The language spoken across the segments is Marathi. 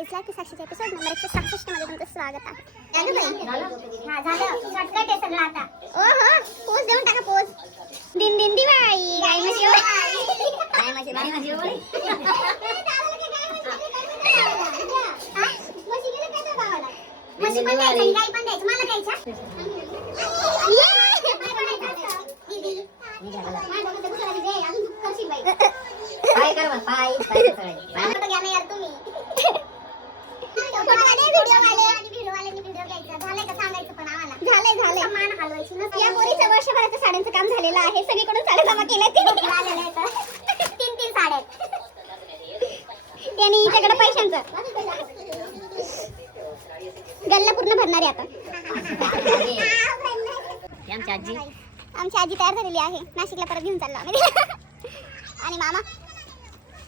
गाईज की साक्षीच्या एपिसोड नंबर 166 मध्ये तुमचं स्वागत आहे. झालं बाई? हां झालं. शॉर्टकट आहे सगळं आता. ओहो, पोज देऊन टाका पोज. दिन दिन दिवाळी गाय म्हशी गाय म्हशी गाय म्हशी ओळी. म्हशी गेले काय बाबाला? म्हशी पण द्यायची, गाय पण द्यायची. मला द्यायच्या. काय कर मग पाय पाय फोटो घ्या ना यार तुम्ही. या पोरीचं वर्षभराचं साड्यांचं काम झालेलं आहे. सगळीकडून साड्या जमा केल्या तीन साड्या त्यांनी हिच्याकडे पैशांचं गल्ला पूर्ण भरणारे आता. आमची आजी तयार झालेली आहे. नाशिकला परत घेऊन चाललो आम्ही. आणि मामा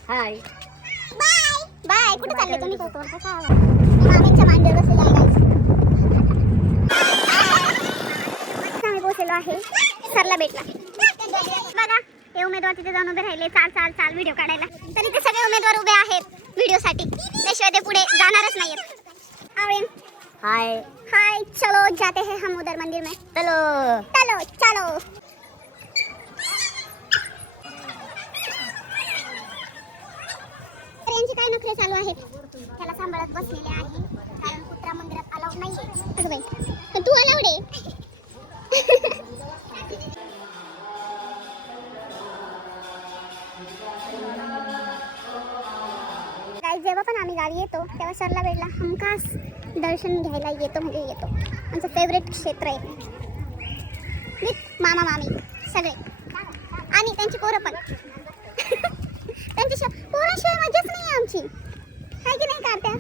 हाय बाय बाय. कुठे चालले तुम्ही? मामींच्या मांडीवर बसलेला आहे गाईस. आम्ही पोहोचलेलो आहे सरला बेटला. बघा हे उमेदवार तिथे जाऊन उभे राहिले. चाल चाल चाल व्हिडिओ काढायला. तर इथे सगळे उमेदवार उभे आहेत व्हिडिओसाठी. त्याशिवाय ते पुढे जाणारच नाहीत. आवेन हाय हाय. चलो जाते हैं हम उधर मंदिर में. चलो चलो चलो. यांची काय नखरे चालू आहेत. त्याला सांभाळत बसलेले आहे कारण कुत्रा मंदिरात अलाउड नाहीये. अगं बाई पण तू अलाउड आहे. जेव्हा पण आम्ही गावी येतो तेव्हा सरला बेडला हमखास दर्शन घ्यायला येतो म्हणजे येतो. आमचं फेवरेट क्षेत्र आहे. विथ मामा मामी सगळे आणि त्यांची पोरं पण. त्यांच्याशिवाय पोराशिवाय मजाच नाही आमची. काय की नाही करत्या.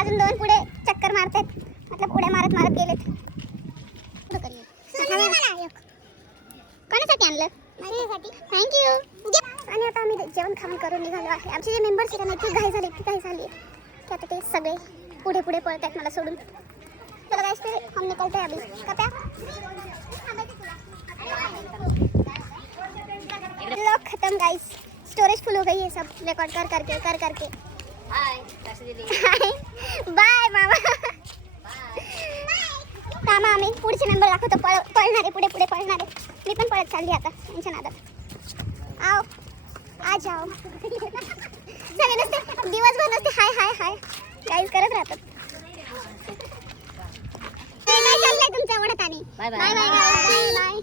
अजून दोन पुढे चक्कर मारतात. मतलब पुढे मारत मारत गेलेत. कोणासाठी आणलं? थँक्यू. आणि आता आम्ही जेवण खावण करून निघालो आहे. आमचे जे मेंबर्स आहेत ना इतकी घाई झाली की आता ते सगळे पुढे पुढे पळत आहेत मला सोडून. चलो गाइस फिर हम निकलते हैं अभी. कप्या लोग खत्म गाइस. स्टोरेज फुल हो गई है सब रिकॉर्ड कर करके. हाय दीदी बाय मामा. मामा आम्ही पुढचे मेंबर दाखवतो. पळणारे पुढे पुढे पळणारे. मी पण पळत चालली आता त्यांच्या नादात. आओ आ जाओ. सगळे नसते दिवसभर नसते हाय हाय हाय गाईज करत राहतात. काय चाललंय तुमच्या ओढत आणि bye bye bye bye bye.